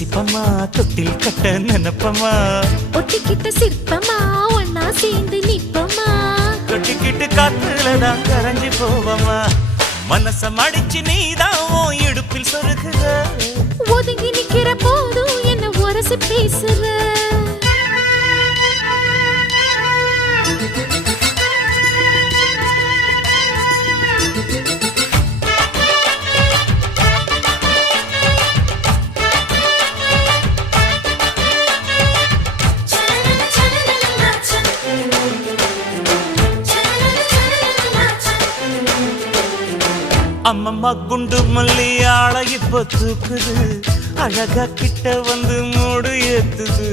ரசிப்பமா தொட்டில் கட்ட நினைப்பமா ஒட்டிக்கிட்ட சிற்பமா ஒன்னா சேர்ந்து நிப்பமா தொட்டிக்கிட்டு காத்துலதான் கரைஞ்சு போவமா மனச மடிச்சு நீதான் உன் இடுப்பில் சொருகுற ஒதுங்கி நிக்கிற போதும் என்ன உரசி பேசுற அம்மம்மா குண்டு மல்லி ஆள இப்ப தூக்குது அழகா கிட்ட வந்து மூடு ஏத்துது